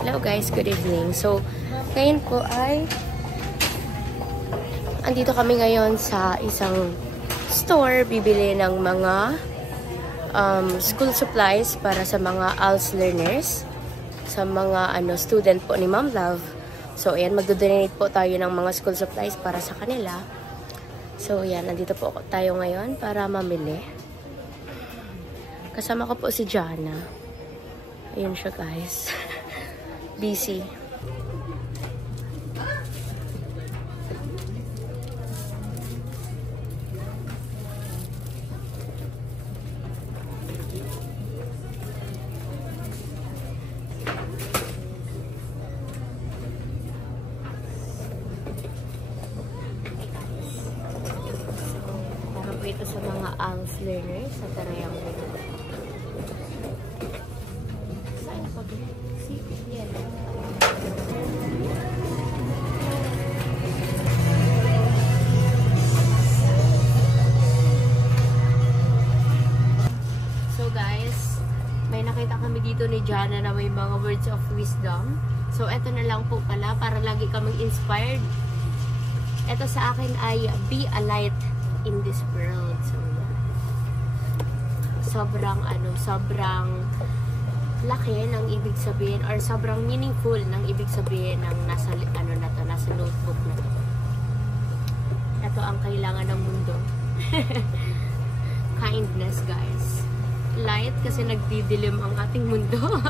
Hello guys, good evening. So, ngayon po ay andito kami ngayon sa isang store, bibili ng mga school supplies para sa mga ALS learners, sa mga student po ni Ma'am Love. So, ayan, magdo-donate po tayo ng mga school supplies para sa kanila. So, ayan, nandito po tayo ngayon para mamili. Kasama ko po si Jana. Ayun siya, guys. Busy. Ito sa mga ALS learners sa Tarayang Gulo. Saan pa ba? Yan. So guys, may nakita kami dito ni Jana na may mga words of wisdom. So eto na lang po pala para lagi kaming inspired. Eto sa akin ay be a light in this world. So, sobrang laki ng ibig sabihin or sobrang meaningful ng ibig sabihin ng nasa nasa notebook na to. Ito ang kailangan ng mundo. Kindness, guys. Light kasi nagdidilim ang ating mundo.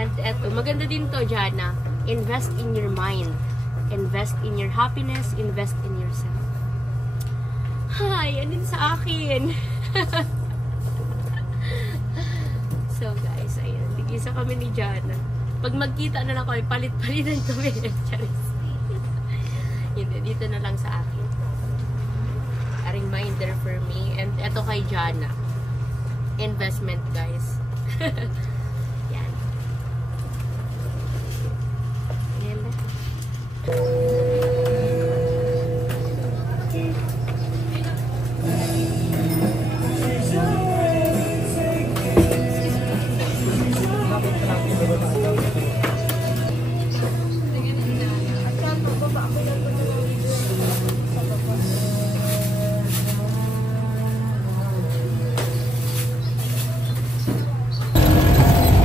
And eto, maganda din to, Jana. Invest in your mind. Invest in your happiness, invest in yourself. Hi, anin sa akin. So guys, ayun, tigisa kami ni Jana. Pag magkita na lang kami, palit-palitan kami. Hindi, dito na lang sa akin. A reminder for me. And eto kay Jana. Investment, guys. Yan. Yan.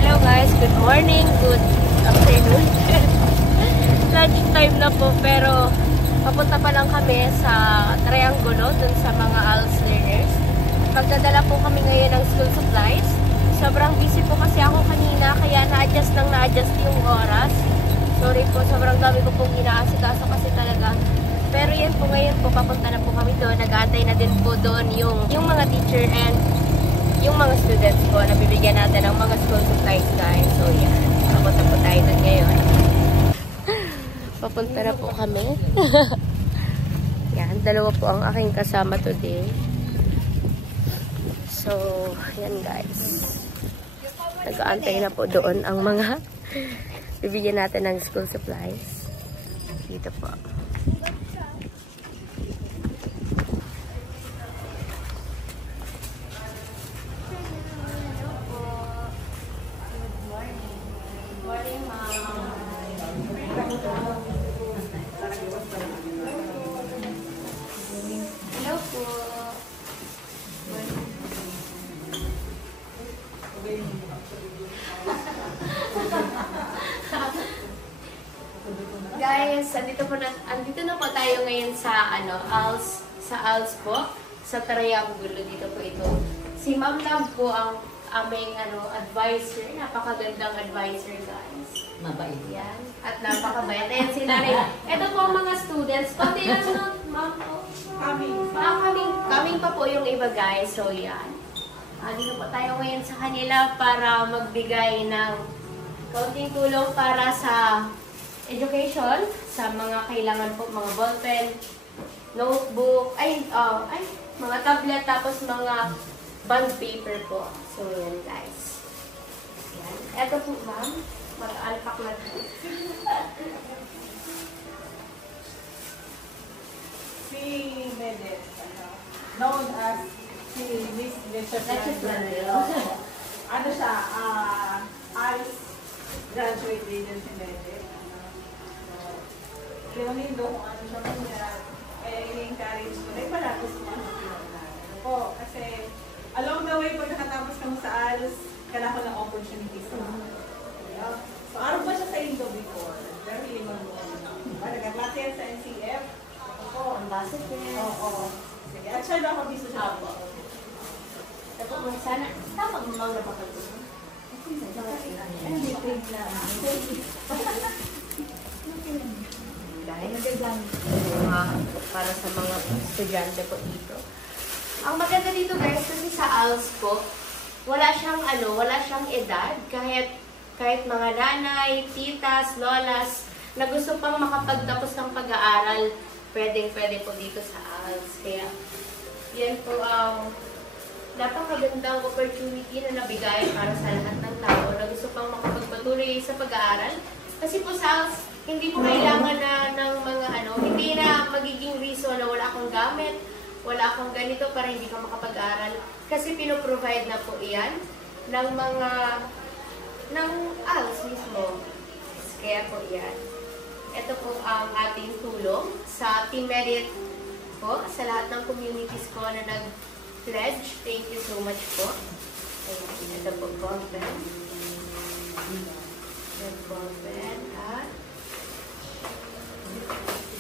Hello guys, good morning, good afternoon. Lunch time na po, pero papunta pa lang kami sa Triangulo, dun sa mga ALS learners. Magdadala po kami ngayon ng school supplies. Sobrang busy po kasi ako kanina, kaya na-adjust yung oras. Sorry po, sobrang dami ko pong inaasikaso kasi talaga. Pero yan po, ngayon po, papunta na po kami doon. Nag-aantay na din po doon yung mga teacher and yung mga students po na bibigyan natin ng mga school supplies, guys. So yan, papunta po tayo doon ngayon. Papunta na po kami. Yan, dalawa po ang aking kasama today. So, yan guys. Nag-aantay na po doon ang mga bibigyan natin ng school supplies. Dito po. Hello po. Guys, andito na po tayo ngayon sa ALS po, sa Triangulo. Dito po ito. Si Ma'am Love po ang aming advisor, napakagandang advisor, guys. Mabait. Yan. At napakabait. Ayan si Nanay. Ito po ang mga students. Pati lang na, Ma'am po. Kaming pa po yung iba, guys. So, yan. Dito po tayo ngayon sa kanila para magbigay ng kaunting tulong para sa education, sa mga kailangan po, mga ballpen, notebook, mga tablet, tapos mga bond paper po. So, yan, guys. Yan. Ito po, ma'am. Mag-alpak na po. Si Medet, known as si Miss Lecheslando. din si Bede. Ilang lindo kung ano siya niya. Kaya ini-encourage ko na iparatos mo ang Fiona. Ano po, kasi along the way, pag nakatapos ka mo sa ALS, kailangan ko ng opportunities na. So, araw ba siya sa Indo before? Pero hindi mo diba? Nag-klase yan sa NCF. Ako, Ang base ko yan. oo. Sige, at siya daw kabisa siya. Apo. Tapos mo sana, tama mo lang napakagod. Ano di trade lang? Dahil para sa mga estudyante po dito. Ang maganda dito guys, kasi sa ALS po, wala siyang edad, kahit mga nanay, titas, lolas, na gusto pang makapagtapos ng pag-aaral, pwede po dito sa ALS. Kaya, yan po ang napakagandang opportunity na nabigay para sa lahat ng tao na gusto pang makapagpatuloy sa pag-aaral. Kasi po sa ALS, hindi mo kailangan na ng mga hindi na magiging reason na wala akong gamit, wala akong ganito para hindi ka makapag-aral. Kasi pinoprovide na po iyan ng ALS mismo. Kaya po iyan. Ito po ang ating tulong sa Team Merit po, sa lahat ng communities ko na nag-pledge. Thank you so much po. Ayan, ito po, Convent. Convent at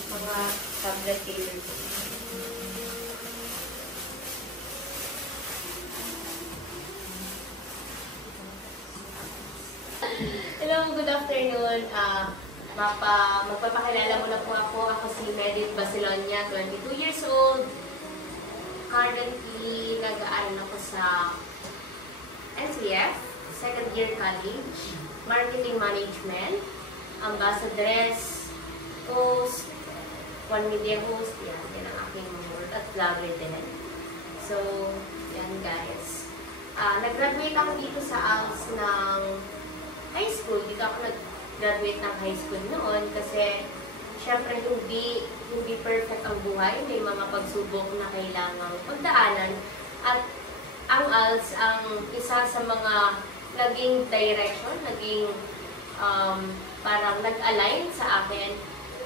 mga tablet cases. Hello, good afternoon. Magpapakilala muna po ako. Ako si Medit Basilonia, 22 years old. Currently, nag-aaral ako sa NCF, second year college, marketing management, ambassadress, host, one media host, yan ang aking work at vlogger din. So, yan guys. Nag-graduate ako dito sa ALS ng high school. Dito ako nag-graduate ng high school noon kasi syempre hindi perfect ang buhay. May mga pagsubok na kailangang pagdaanan. At ang ALS ang isa sa mga naging direction, naging parang nag-align sa akin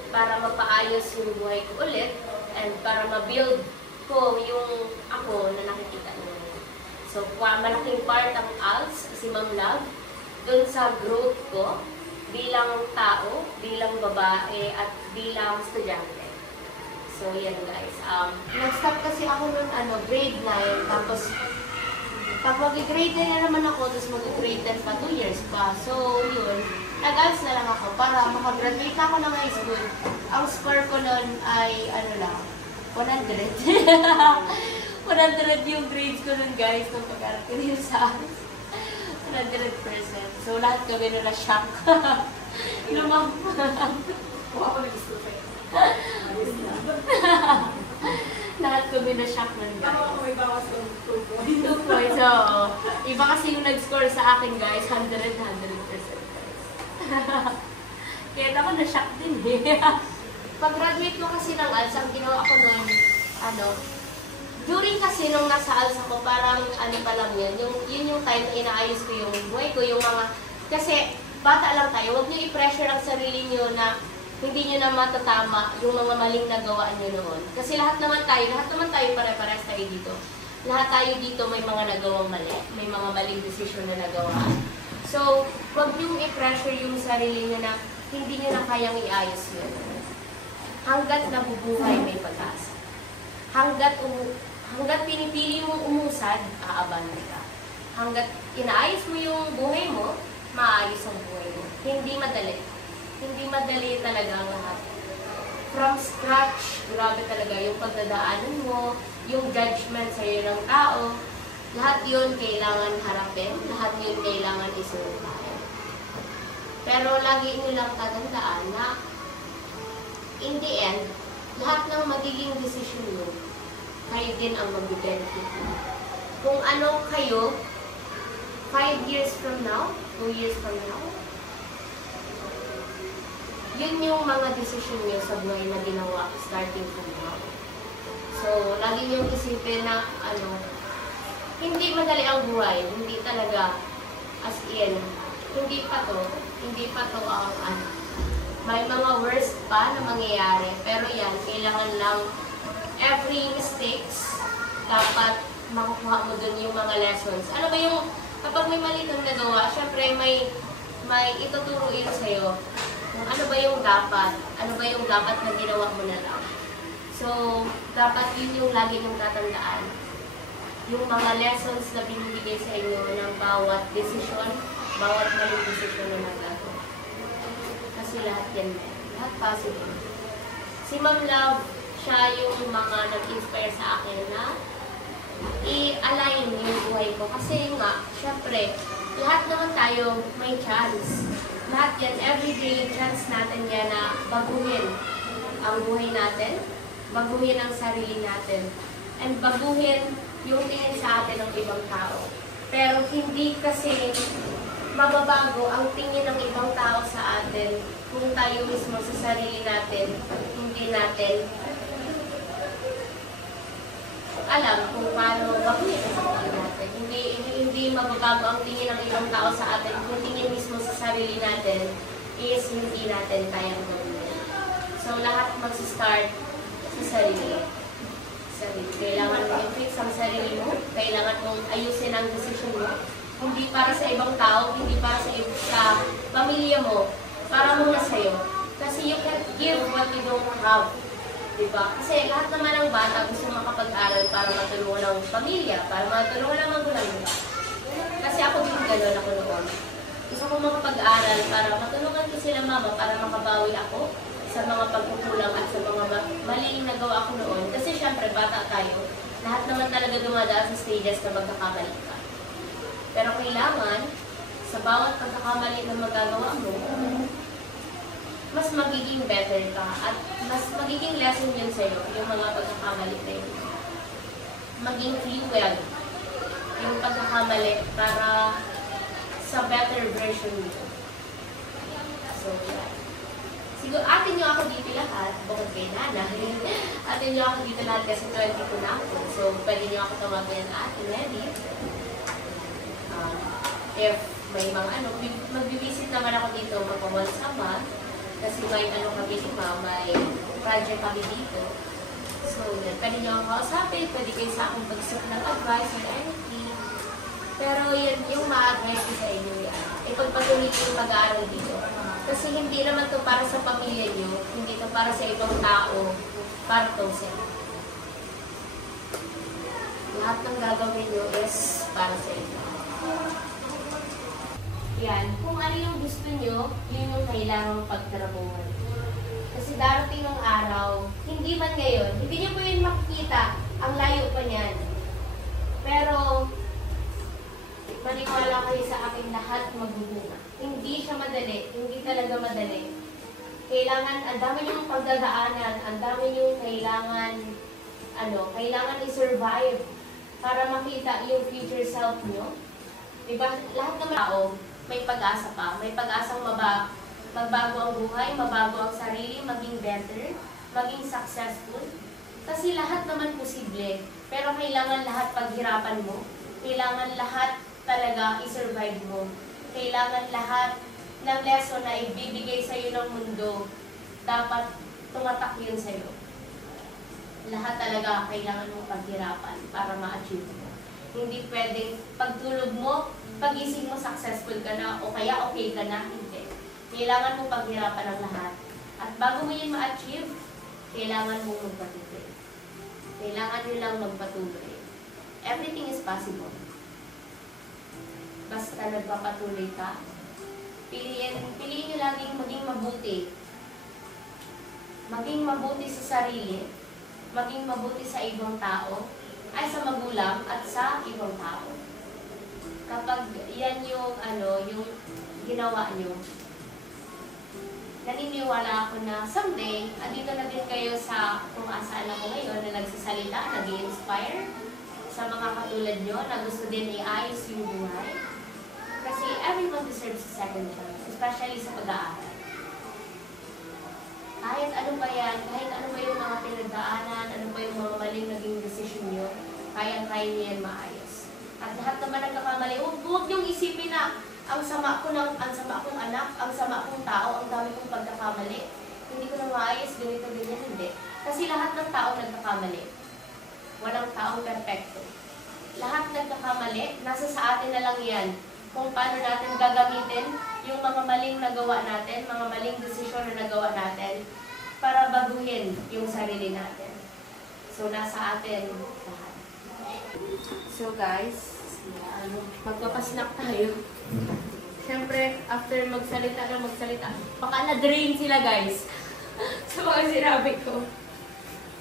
para mapaayos yung buhay ko ulit and para ma-build ko yung ako na nakikita nyo. So, malaking part ang ALS, si Ma'am Love, dun sa growth ko bilang tao, bilang babae, at bilang estudyante. So, yan guys. Nag-start kasi ako nun, grade 9, tapos pag mag-grade 9 na naman ako, tapos mag-grade 10 pa, 2 years pa. So, yun. Nag-ALS na lang ako para makagraduate na ako ng high school. Ang score ko nun ay, 100. 100 yung grades ko nun, guys, nung pag-aaral ko rin sa ALS. 100%. So, lahat kami nun na-shock. Ako nag-school pa yun. Lahat kami na-shock nun, guys. Ako may bawas ko 2 points. 2 points, oo. Iba kasi yung nag-score sa akin, guys. 100%, guys. Kaya ako na-shock din, eh. Pag-graduate ko kasi ng ALS, ang ginawa ko nun, during kasi nung nasa ALS ako, parang pa lang yun yung time na inaayos ko yung buhay ko, yung mga, kasi bata lang tayo, huwag nyo i-pressure ang sarili nyo na hindi nyo na matatama yung mga maling nagawa nyo noon. Kasi lahat naman tayo pare-pares tayo dito. Lahat tayo dito may mga nagawang mali, may mga maling desisyon na nagawa. So, huwag nyo i-pressure yung sarili nyo na hindi nyo na kayang iayos yun. Hanggat nabubuhay may pag-asa. Hanggat pinipili mong umusad, aabangan ka. Hanggat inaayos mo yung buhay mo, maayos ang buhay mo. Hindi madali. Hindi madali talaga ang lahat. From scratch, grabe talaga yung pagdadaanan mo, yung judgment sa'yo ng tao, lahat yun kailangan harapin, lahat yun kailangan isumpahin. Pero lagi nilang tatandaan na in the end, lahat ng magiging decision mo, kayo din ang mag-benefit. Kung ano kayo, 5 years from now, 2 years from now, yun yung mga decision nyo sa buhay na ginawa starting from now. So, lagi nyo isipin na, hindi madali ang buhay. Hindi talaga, as in, hindi pa to ang ano. May mga worst pa na mangyayari, pero yan, kailangan lang every mistakes, dapat makukuha mo dun yung mga lessons. Ano ba yung, kapag may mali kang nagawa, syempre may ituturo yun sa'yo. Kung ano ba yung dapat na ginawa mo na lang. So, dapat yun yung lagi mong tatandaan. Yung mga lessons na binibigay sa inyo ng bawat desisyon, bawat maling desisyon na nagagawa. Kasi lahat yan, lahat possible. Si Ma'am Love, siya yung mga nag-inspire sa akin na i-align yung buhay ko. Kasi nga, syempre, lahat naman tayo may chance. Lahat yan, everyday chance natin yan na baguhin ang buhay natin, baguhin ang sarili natin, and baguhin yung tingin sa atin ng ibang tao. Pero hindi kasi mababago ang tingin ng ibang tao sa atin kung tayo mismo sa sarili natin, hindi natin alam kung paano baguhin ang sarili natin. Hindi mababago ang tingin ng ibang tao sa atin kung tingin mismo sa sarili natin is hindi natin kayang gawin. So, lahat mag-start sa sarili. Kailangan mo i-fix ang sarili mo, kailangan mong ayusin ang decision mo. Hindi para sa ibang tao, hindi para sa pamilya mo, para muna sa'yo. Kasi you can give what you don't have. Diba? Kasi lahat naman ng bata gusto makapag-aral para matulungan ng pamilya, para matulungan ng magulang nila. Kasi ako din gano'n ako noon. Gusto ko makapag-aral para matulungan ko sila mama, para makabawi ako sa mga pagkukulang at sa mga maling nagawa ko noon. Kasi syempre, bata tayo. Lahat naman talaga dumadaan sa stages na magkakamali ka. Pero kailangan, sa bawat pagkakamali na magagawa mo, mas magiging better ka at mas magiging lesson yun sa'yo, yung mga pagkakamali na yun. Maging fuel yung pagkakamali para sa better version mo. So, yeah. Siguro, atin nyo ako dito lahat, bukod kay Nana. Atin nyo ako dito lahat kasi 22 na ako. So, pwede nyo ako tawagin atin, ready? If may mga magbibisit naman ako dito, magpa-once a month. Kasi may kami ni Ma, may project kami dito. So, yan. Pwede nyo ako kausapin, pwede kayo sa akong pag-seek ng advice or anything. Pero yan, yung ma-advise ko sa inyo, ipagpatuloy ko yung mag-aaral dito. Kasi hindi naman to para sa pamilya nyo, hindi to para sa ibang tao, para to sa inyo. Lahat ng gagawin nyo is para sa inyo. Yan, kung ano yung gusto nyo, yun yung kailangang pagtrabuhan. Kasi darating ng araw, hindi man ngayon, hindi nyo po yun makikita, ang layo pa niyan. Pero, maniwala kayo sa akin, lahat magbubunga. Hindi siya madali, hindi talaga madali. Kailangan, ang dami nyo pagdadaanan, ang dami nyo kailangan i-survive para makita yung future self nyo. Diba? Lahat ng tao, may pag-asa pa. May pag-asang magbago ang buhay, mabago ang sarili, maging better, maging successful. Kasi lahat naman posible. Pero kailangan lahat paghirapan mo. Kailangan lahat talaga i-survive mo. Kailangan lahat ng lesson na ibibigay sa'yo ng mundo, dapat tumatak yun sa'yo. Lahat talaga kailangan mong paghirapan para ma-achieve mo. Hindi pwedeng pagtulog mo, pag-ising mo successful ka na o kaya okay ka na, hindi. Kailangan mo paghirapan ang lahat. At bago mo yun ma-achieve, kailangan mo magpatuloy. Kailangan nyo lang magpatuloy. Everything is possible. Basta nagpapatuloy ka, piliin nyo laging maging mabuti. Maging mabuti sa sarili, maging mabuti sa ibang tao, ay sa magulang at sa ibang tao. Kapag yan yung ginawa nyo, naniniwala ako na someday, andito na din kayo sa kung asaan ako ngayon na nagsasalita, nag-i-inspire sa mga katulad nyo na gusto din i-ayos yung buhay. Kasi everyone deserves a second chance, especially sa pag-aaral. Kahit ano ba yan, kahit ano ba yung mga pinagdaanan, ano ba yung mga maling naging decision nyo, kaya nyo yan maayos. At lahat naman nagkakamali, huwag niyong isipin na ang sama kong anak, ang sama kong tao, ang dami kong pagkakamali. Hindi ko na maayos, ganito, ganyan, hindi. Kasi lahat ng tao nagkakamali. Walang taong perfecto. Lahat nagkakamali, nasa sa atin na lang yan. Kung paano natin gagamitin yung mga maling nagawa natin, mga maling desisyon na nagawa natin, para baguhin yung sarili natin. So, nasa atin lahat. So, guys, magpapasnack tayo. Siyempre, after magsalita, baka na-drain sila, guys. Sa mga sinabi ko.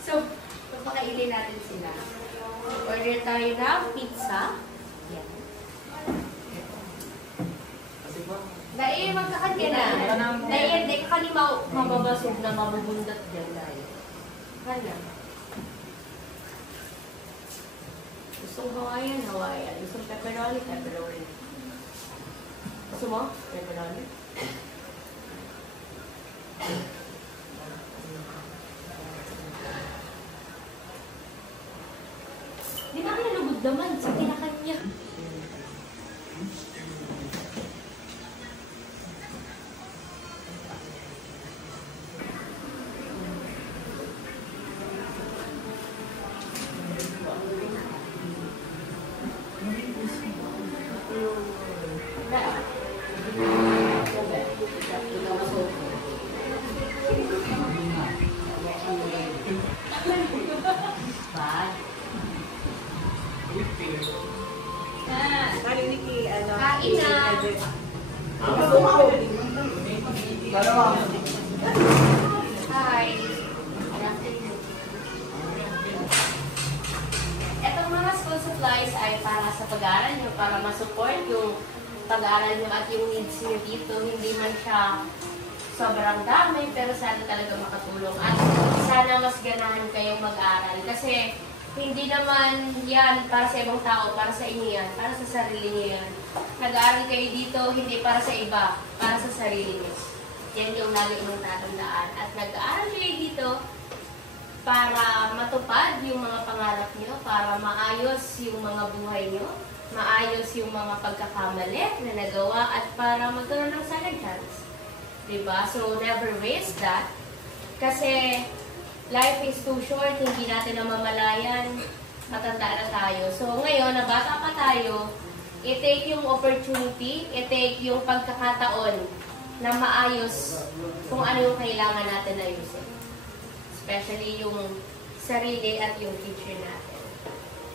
So, papakainin natin sila. Order tayo ng pizza. Yan. Dahil magkakanya na. Dahil hindi ka kanimaw mababasog na mabubundat dyan. Dahil. Kanya. Gustong Hawaiian, Hawaiian. Gustong pepperoni, pepperoni. Gusto mo? Pepperoni? Di na kaya lugod naman sa kinakanya. Kain na! Hi! Etong mga school supplies ay para sa pag-aaral nyo, para ma-support yung pag-aaral nyo at yung needs nyo dito. Hindi man siya sobrang dami, pero sana talaga makatulong. At sana mas ganahan kayong mag-aaral. Kasi hindi naman yan para sa ibang tao, para sa inyo yan, para sa sarili nyo yan. Nag-aaral kayo dito, hindi para sa iba, para sa sarili nyo. Yan yung lagi mong tatandaan. At nag-aaral kayo dito para matupad yung mga pangarap nyo, para maayos yung mga buhay nyo, maayos yung mga pagkakamali na nagawa, at para magkaroon ng second chance. Diba? So, never waste that. Kasi life is too short, hindi natin namamalayan, matanda na tayo. So ngayon, na bata pa tayo, i-take yung opportunity, i-take yung pagkakataon na maayos kung ano yung kailangan natin ayusin. Especially yung sarili at yung future natin.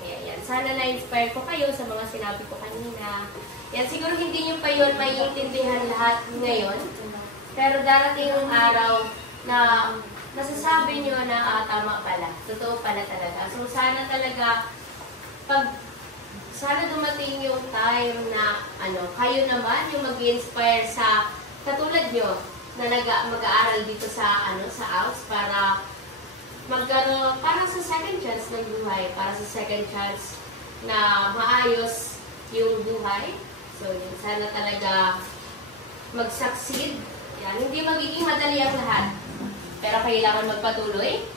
Kaya yan. Sana na-inspire ko kayo sa mga sinabi ko kanina. Yan, siguro hindi nyo pa yun maiintindihan lahat ngayon. Pero darating yung araw na nasasabi nyo na tama pala. Totoo pala talaga. So, sana talaga, sana dumating yung time na, kayo naman yung mag-inspire sa, katulad nyo, na mag-aaral dito sa, sa ALS para para sa second chance ng buhay, para sa second chance na maayos yung buhay. So, yun, sana talaga mag-succeed. Yan. Hindi magiging madali ang lahat. Pero kailangan magpatuloy,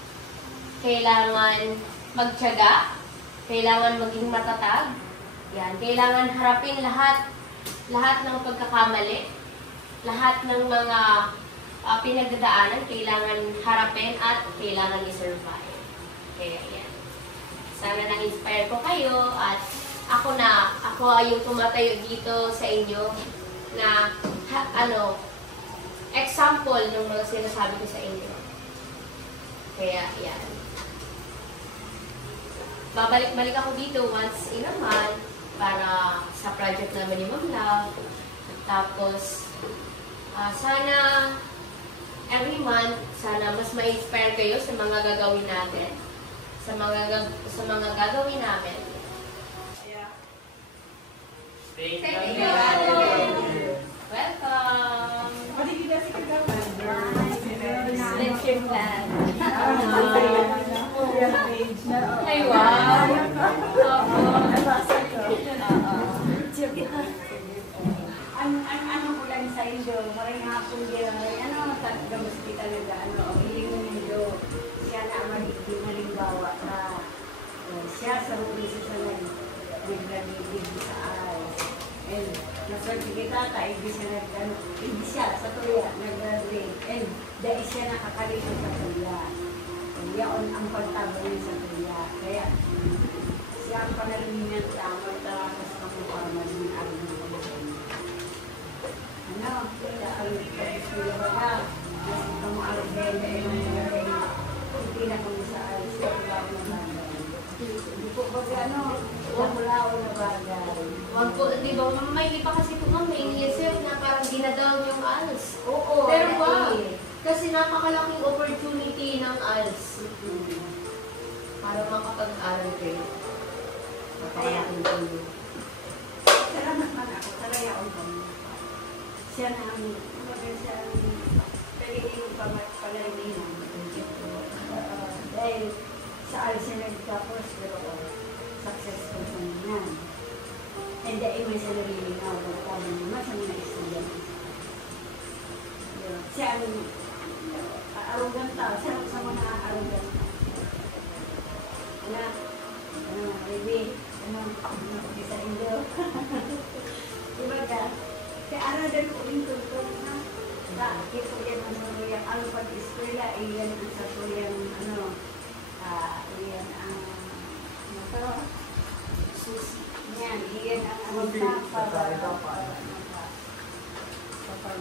kailangan magtiyaga, kailangan maging matatag. Yan, kailangan harapin lahat ng pagkakamali, lahat ng mga pinagdadaanan, kailangan harapin at kailangan i-survive. Kaya yan. Sana na-inspire ko kayo at ako ay yung tumatayo dito sa inyo na, example ng mga sinasabi ko sa inyo. Kaya, yan. Babalik-balik ako dito once in a month para sa project namin ni Ma'am Love. Tapos, sana every month, sana mas ma-inspire kayo sa mga gagawin natin. Sa mga gagawin namin. Thank you. Welcome. Let's share plan. Ay, wow. Ano ko lang sa inyo, maraming hapon din, gamas di talaga, hilingan ninyo, siya na ang malimbawa na siya sa huli sa naglalibig sa ayos. And Naswerte kita, hindi siya sa tuya, nag-graduate. And dahil siya nakakalito sa tuya. Yaon ang pagtago niya sa tuya. Kaya siya ang panalimin sa magtarakas na kung para maging alam ng pagkakas. Ano? Kaya ang pag-iskuya ba ka? Kasi kung alagay na yung mga hindi na kung sa alis sa tulaw na bagay. Hindi po ba ano? Tulaw na bagay. Wag po, di ba, may iba kasi po ma'am, may inisip na parang dinadaw yung ALS. Oo. Pero wag. Kasi napakalaking opportunity ng ALS. Para makapag-aral kayo. Napakalaking tulong. Salamat man ako. Talayaon kami. Siya na ang pagiging palalimin. Dahil sa ALS siya nagtapos, pero successful po niya. And dahil may siya nalilinaw, kami naman sa mga estudyante. Siya ang arrogant tao. Siya sa mga arrogant tao. Baby, isa Indo. Diba ka? Kaya aradan ko rin tutong na. Bakit ko yan ang saruyang alupag eskwela, iyan ang saruyang iyan ang susi. Yan, iyan ang kapag kapag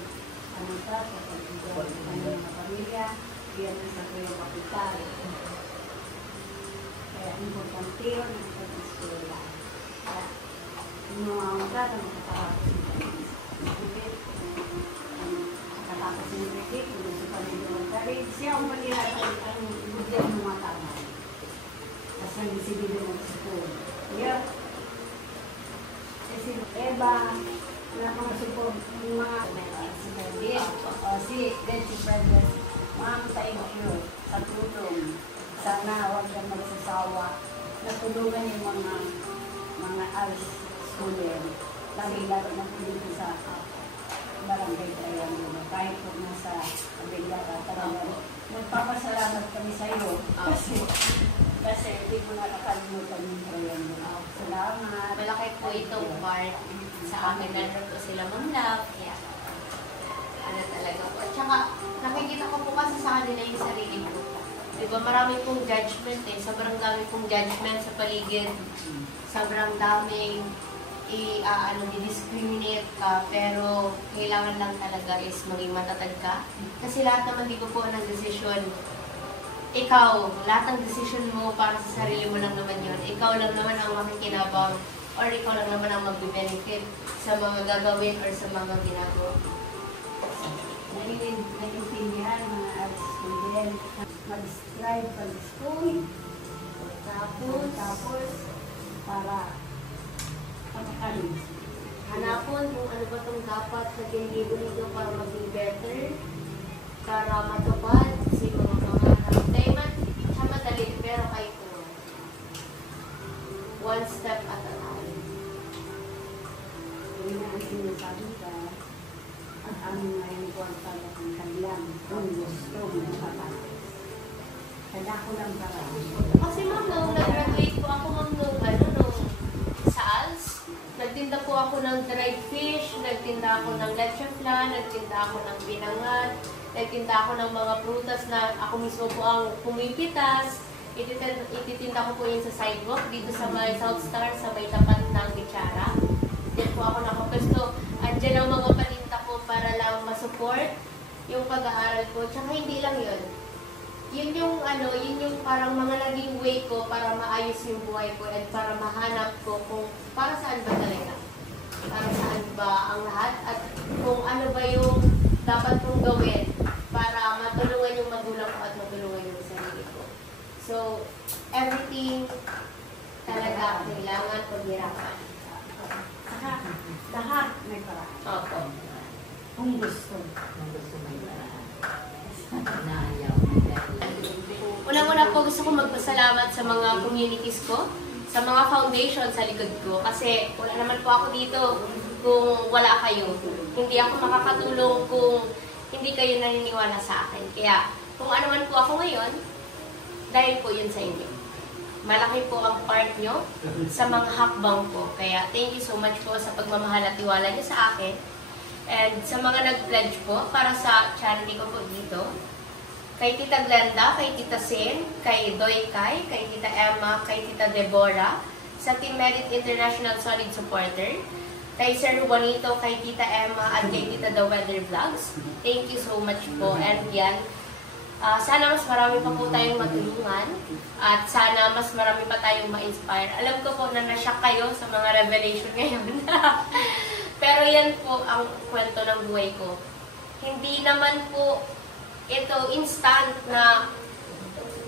pamilya, iyan ang saruyang kapital. Kaya importante yun ang pag-eskwela. Kaya, mga ka na makatapos nakatapos yung cricket, kung gusto pa nila mag-college, siya ang pag-ilatay ang budget ng mga tama. Tapos nag-isibido ng school. Kaya, si Eva, na mga support, yung mga si David, si Betty Freders, ma'am, thank you sa tutong. Sana huwag kang magsasawa na tulungan yung mga ALS student. Lagi-laro na po dito sa barangay Triangulo. Kahit po nasa kabila ka, talagang nagpapasalamat kami sa iyo. Kasi hindi ko nakakalimutan yung Triangulo. Salamat. Malaki po itong part sa amin. Meron po sila Ma'am Love. Kaya, ano talaga po. At saka, nakikita ko po kasi sa kanila yung sarili ko. Diba, marami pong judgment eh. Sobrang dami pong judgment sa paligid. Sobrang daming i-discriminate ka. Pero, kailangan lang talaga is maging matatag ka. Kasi lahat naman di ko po ng desisyon. Ikaw, lahat ng desisyon mo para sa sarili mo lang naman yun. Ikaw lang naman ang makikinabang or ikaw lang naman ang mag-benefit sa mga gagawin or sa mga ginagawa. Naiintindihan mga ALS student. Mag-strive pag-school. Tapos, para hanapon kung ano ba itong dapat na ginigulito para maging better, para matupad si mga pangarap. Dahil siya madali, pero kayo po. One step at a time. Yun na ang sinasabi ka. At amin ngayon po ang talagang kanilang kung gusto mo patapos. Kada ko lang para. Kasi ma'am, nung nag-graduate po ako ma'am nung sa ALS, nagtinda po ako ng dried fish, nagtinda ako ng leche flan, nagtinda ako ng binangat, nagtinda ako ng mga prutas na ako mismo po ang pumipitas. Ititinda ko po yun sa sidewalk dito sa may South Star, sa may tapat ng Bichara. Diyan po ako nakapwesto. Andiyan ang mga paninda ko para lang masupport yung pag-aaral ko. Tsaka hindi lang yun. Yun yung parang mga naging way ko para maayos yung buhay ko at para mahanap ko kung para saan ba talaga. Para saan ba ang lahat at kung ano ba yung dapat kong gawin para matulungan yung magulang ko at matulungan yung sarili ko. So, everything talaga kailangan paghirapan. Lahat may paraan. Opo. Kung gusto. Unang-una po gusto ko magpasalamat sa mga communities ko, sa mga foundation sa likod ko. Kasi wala naman po ako dito kung wala kayo. Hindi ako makakatulong kung hindi kayo naniniwala sa akin. Kaya kung ano man po ako ngayon, dahil po yun sa inyo. malaki po ang part nyo sa mga hakbang po. Kaya thank you so much po sa pagmamahal at tiwala niyo sa akin. And sa mga nag-pledge po para sa charity ko po dito, kay Tita Glenda, kay Tita Sin, kay Doy Kai, kay Tita Emma, kay Tita Deborah, sa Team Merit International Solid Supporter, kay Sir Juanito, kay Tita Emma, at kay Tita The Weather Vlogs. Thank you so much po. And yan, sana mas marami pa po tayong matulungan at sana mas marami pa tayong ma-inspire. Alam ko po na nashock kayo sa mga revelation ngayon. Pero yan po ang kwento ng buhay ko. Hindi naman po ito instant na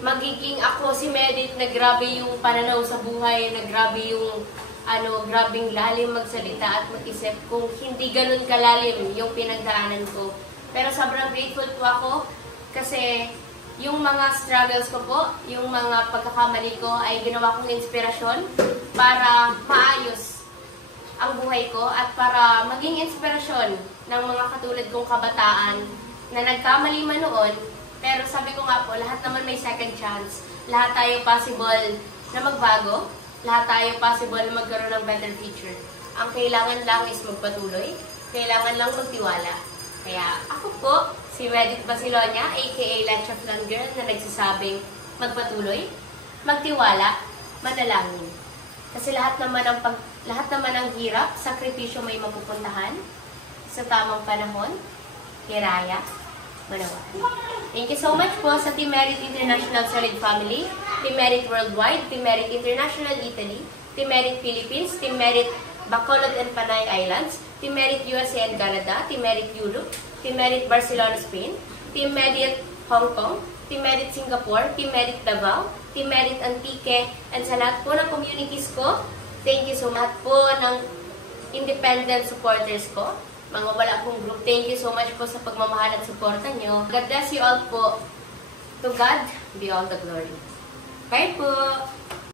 magiging ako si Medit na grabe yung pananaw sa buhay, na grabe yung grabing lalim magsalita at mag-isip kung hindi ganun kalalim yung pinagdaanan ko. Pero sobrang grateful po ako kasi yung mga struggles ko po, yung mga pagkakamali ko ay ginawa kong inspirasyon para maayos ang buhay ko at para maging inspirasyon ng mga katulad kong kabataan na nagkamali man noon. Pero sabi ko nga po, lahat naman may second chance. Lahat tayo possible na magbago. Lahat tayo possible na magkaroon ng better future. Ang kailangan lang is magpatuloy. Kailangan lang magtiwala. Kaya ako po, si Medit Basilonia, aka Lecha Flan Girl, na nagsasabing magpatuloy, magtiwala, manalangin. Kasi lahat naman ng hirap, sakripisyo may mapupuntahan sa tamang panahon, hiraya, manawagan. Thank you so much po sa Team Merit International Solid Family, Team Merit Worldwide, Team Merit International Italy, Team Merit Philippines, Team Merit Bacolod and Panay Islands, Team Merit USA and Canada, Team Merit Europe, Team Merit Barcelona, Spain, Team Merit Hong Kong, Team Merit Singapore, Team Merit Davao, Team Merit Antique, and sa lahat po ng communities ko, thank you so much po ng independent supporters ko, mga wala pong group. Thank you so much po sa pagmamahal at suporta nyo. God bless you all po. To God be all the glory. Bye po!